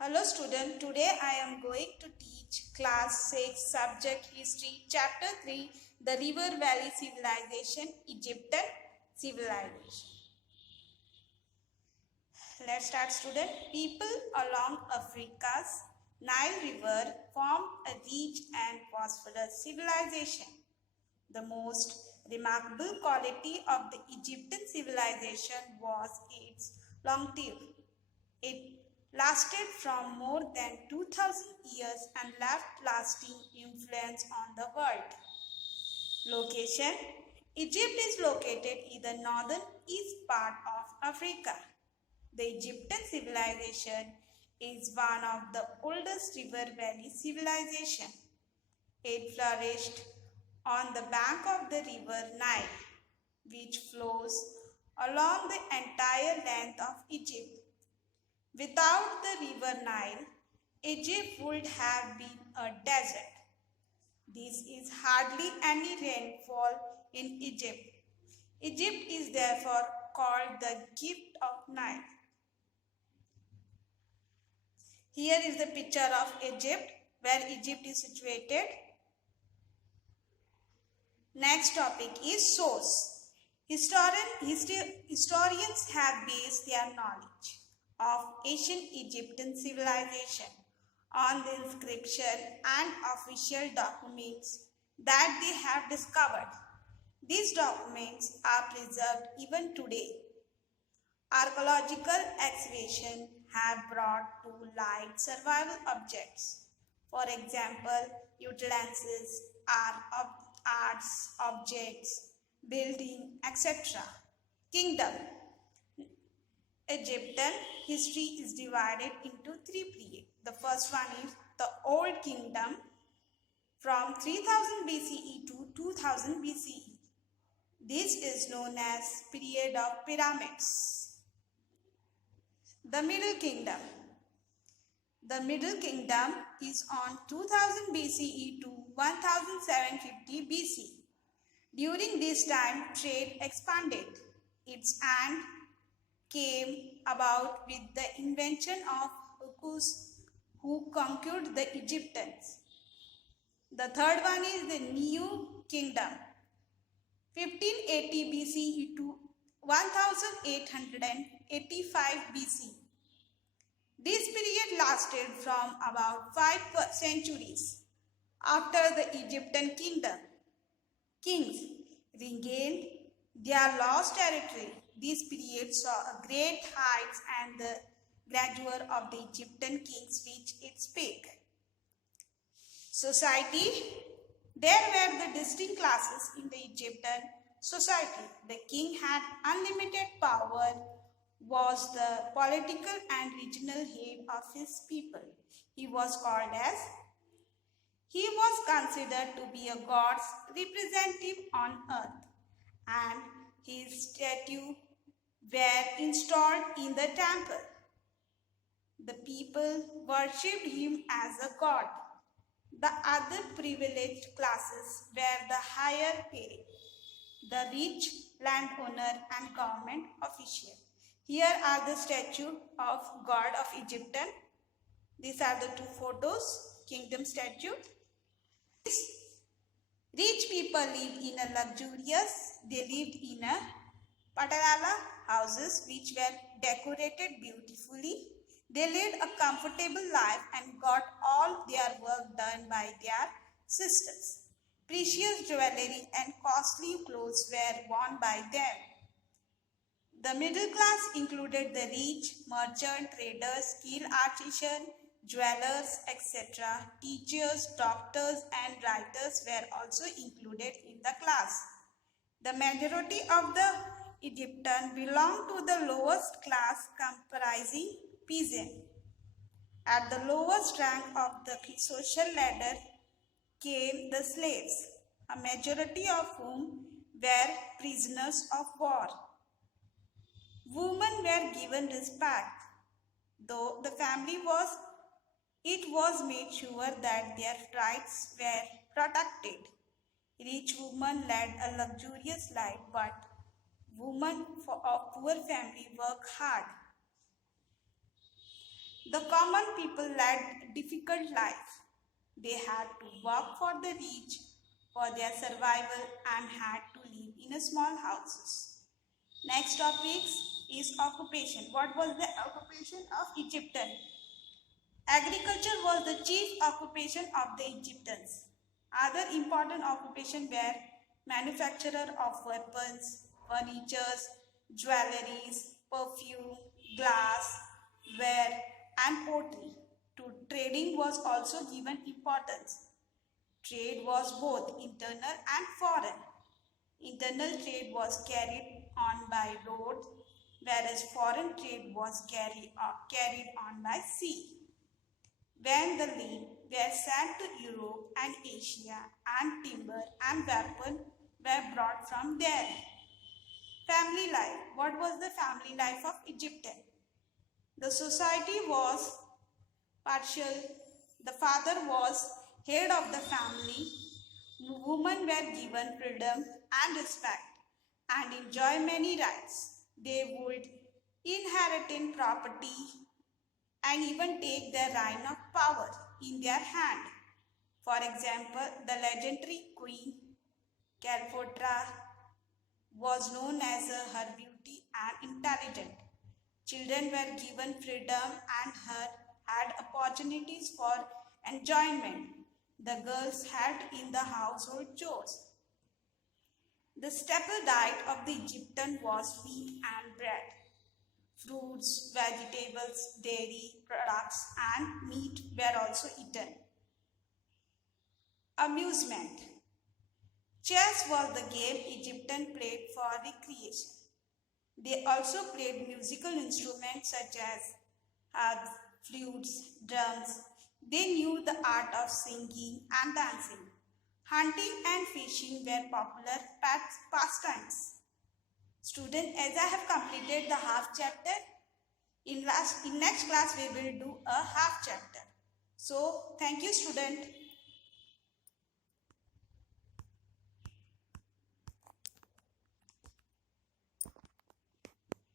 Hello student, today I am going to teach class 6 subject history chapter 3 the river valley civilization Egyptian civilization. Let's start student. People along Africa's Nile River formed a rich and prosperous civilization. The most remarkable quality of the Egyptian civilization was its longevity. It lasted from more than 2000 years and left lasting influence on the world. Location: Egypt is located in the northern east part of Africa. The Egyptian civilization is one of the oldest river valley civilization. It flourished on the bank of the river Nile, which flows along the entire length of Egypt. Without the river Nile, Egypt would have been a desert. There is hardly any rainfall in Egypt. Egypt is therefore called the gift of Nile. Here is the picture of Egypt, where Egypt is situated. Next topic is source. Historians have based their knowledge of ancient Egyptian civilization on the inscription and official documents that they have discovered. These documents are preserved even today. Archaeological excavation have brought to light survival objects. For example, utensils, arts, objects, building, etc. Kingdom. Egyptian history is divided into three periods. The first one is the Old Kingdom from 3000 BCE to 2000 BCE. This is known as period of pyramids. The Middle Kingdom. The Middle Kingdom is on 2000 BCE to 1750 BC. During this time, trade expanded. Its end came about with the invention of Hyksos, who conquered the Egyptians. The third one is the New Kingdom, 1580 BCE to 1885 BC. This period lasted from about 5 centuries. After the Egyptian kings regained their lost territory, this period saw a great heights and the grandeur of the Egyptian kings reached its peak. Society. There were the distinct classes in the Egyptian society. The king had unlimited power, was the political and regional head of his people. He was considered to be a god's representative on earth, and his statue were installed in the temple. The people worshipped him as a god. The other privileged classes were the higher paid, the rich landowner and government official. Here are the statue of God of Egyptian. These are the two photos, kingdom statue. Rich people lived in a they lived in a patalala houses which were decorated beautifully. They led a comfortable life and got all their work done by their sisters. Precious jewelry and costly clothes were worn by them. The middle class included the rich, merchant, traders, skilled artisans, jewelers, etc. Teachers, doctors, and writers were also included in the class. The majority of the Egyptians belonged to the lowest class, comprising peasants. At the lowest rank of the social ladder came the slaves, a majority of whom were prisoners of war. Women were given respect, though it was made sure that their rights were protected. Rich women led a luxurious life, but women of poor family worked hard. The common people led difficult life. They had to work for the rich for their survival and had to live in small houses. Next topic is occupation. What was the occupation of Egyptian? Agriculture was the chief occupation of the Egyptians. Other important occupations were manufacturer of weapons, furnitures, jewelries, perfume, glass, ware, and pottery. To trading was also given importance. Trade was both internal and foreign. Internal trade was carried on by road, whereas foreign trade was carried on by sea. When the lead were sent to Europe and Asia, and timber and weapons were brought from there. Family life. What was the family life of Egyptian? The society was partial. The father was head of the family. Women were given freedom and respect and enjoy many rights. They would inherit property and even take the reign of power in their hand. For example, the legendary Queen Cleopatra was known as her beauty and intelligence. Children were given freedom and had opportunities for enjoyment. The girls helped in the household chores. The staple diet of the Egyptian was wheat and bread. Fruits, vegetables, dairy products, and meat were also eaten. Amusement. Chess was the game Egyptians played for recreation. They also played musical instruments such as harps, flutes, drums. They knew the art of singing and dancing. Hunting and fishing were popular pastimes. Students, as I have completed the half chapter, in next class we will do a half chapter. So, thank you student.